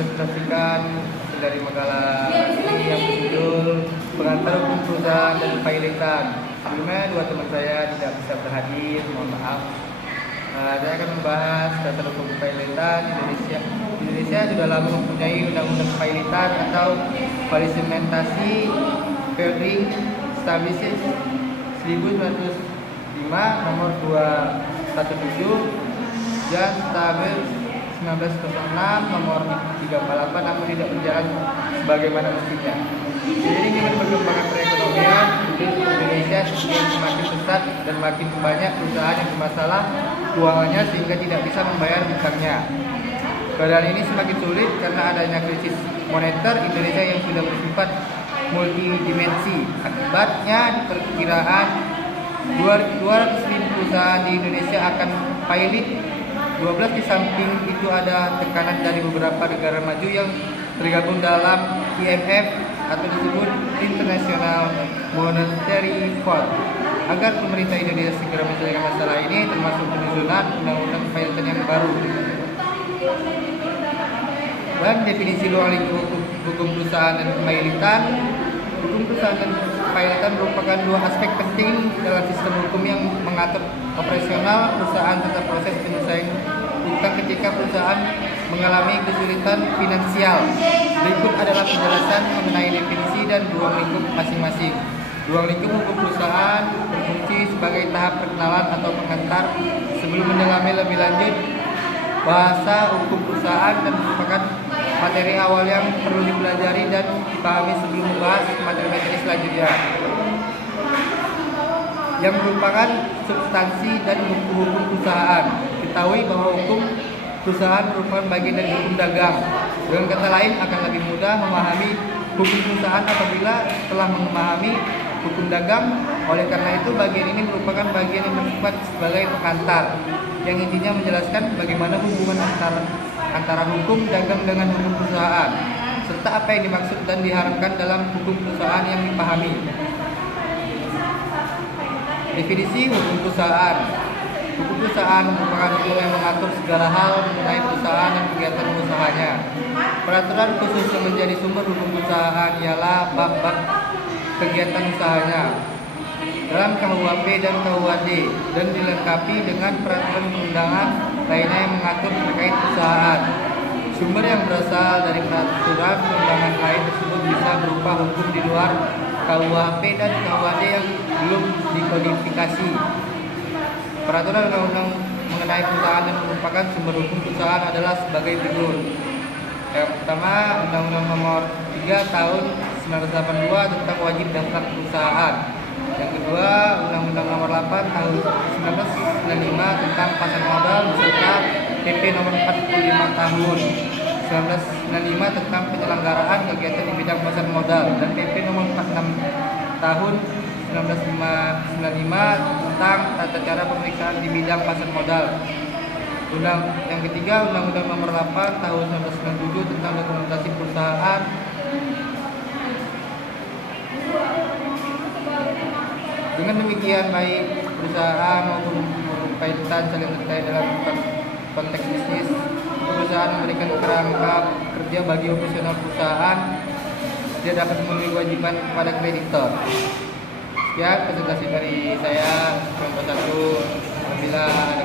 mempresentasikan dari makalah ini yang berjudul Pengantar Hukum Perusahaan dan Kepailitan. Sebelumnya dua teman saya tidak bisa berhadir, mohon maaf. Saya akan membahas dasar hukum kepailitan Indonesia. Indonesia sudah lama mempunyai undang-undang kepailitan atau Parliamentary Building Established 1905 nomor 217 dan Tabel 1906 nomor 348, namun tidak berjalan sebagaimana mestinya. Seiring dengan perkembangan perekonomian Indonesia yang semakin pesat dan makin banyak perusahaan yang bermasalah keuangannya sehingga tidak bisa membayar hutangnya. Keadaan ini semakin sulit karena adanya krisis moneter Indonesia yang sudah bersifat multidimensi. Akibatnya diperkiraan 200.000 perusahaan di Indonesia akan pailit. 12 di samping itu ada tekanan dari beberapa negara maju yang tergabung dalam IMF atau disebut International Monetary Fund agar pemerintah Indonesia segera menyelesaikan masalah ini, termasuk penyusunan undang-undang kepailitan yang baru. Dan definisi ruang lingkup hukum perusahaan dan kepailitan. Hukum perusahaan dan kepailitan merupakan dua aspek penting dalam sistem hukum yang mengatur operasional perusahaan serta proses penyelesaian hutang ketika perusahaan mengalami kesulitan finansial. Berikut adalah penjelasan mengenai definisi dan ruang lingkup masing-masing. Ruang lingkup hukum perusahaan berfungsi sebagai tahap perkenalan atau pengantar sebelum mendalami lebih lanjut bahasa hukum perusahaan dan merupakan materi awal yang perlu dipelajari dan dipahami sebelum membahas materi-materi selanjutnya, yang merupakan substansi dan hukum perusahaan. Ketahui bahwa hukum perusahaan merupakan bagian dari hukum dagang. Dengan kata lain, akan lebih mudah memahami hukum perusahaan apabila telah memahami hukum dagang. Oleh karena itu, bagian ini merupakan bagian yang bersifat sebagai pengantar, yang intinya menjelaskan bagaimana hubungan antara hukum dagang dengan hukum perusahaan, serta apa yang dimaksud dan diharapkan dalam hukum perusahaan yang dipahami. Definisi hukum perusahaan. Hukum perusahaan merupakan hukum yang mengatur segala hal mengenai perusahaan dan kegiatan usahanya. Peraturan khusus yang menjadi sumber hukum perusahaan ialah bab-bab kegiatan usahanya dalam KUHP dan KUHD dan dilengkapi dengan peraturan perundangan lainnya yang mengatur terkait perusahaan. Sumber yang berasal dari peraturan perundangan lain tersebut bisa berupa hukum di luar KUHP dan KUHD yang belum dikodifikasi. Peraturan undang-undang mengenai perusahaan yang merupakan sumber hukum perusahaan adalah sebagai berikut. Yang pertama, Undang-Undang Nomor 3 Tahun 1982 tentang wajib daftar perusahaan. Yang kedua, Undang-Undang Nomor 8 Tahun 1995 tentang pasar modal beserta PP Nomor 45 Tahun 1995 tentang penyelenggaraan kegiatan di bidang pasar modal dan PP Nomor 46 Tahun 1995 tentang tata cara pemeriksaan di bidang pasar modal. Yang ketiga, Undang-Undang Nomor 8 Tahun 1997 tentang dokumentasi perusahaan. Dengan demikian, baik perusahaan maupun kepailitan saling terkait dalam konteks bisnis. Perusahaan memberikan kerangka kerja bagi operasional perusahaan. Dia dapat memenuhi kewajiban kepada kreditor. Sekian presentasi dari saya. Contoh satu, apabila ada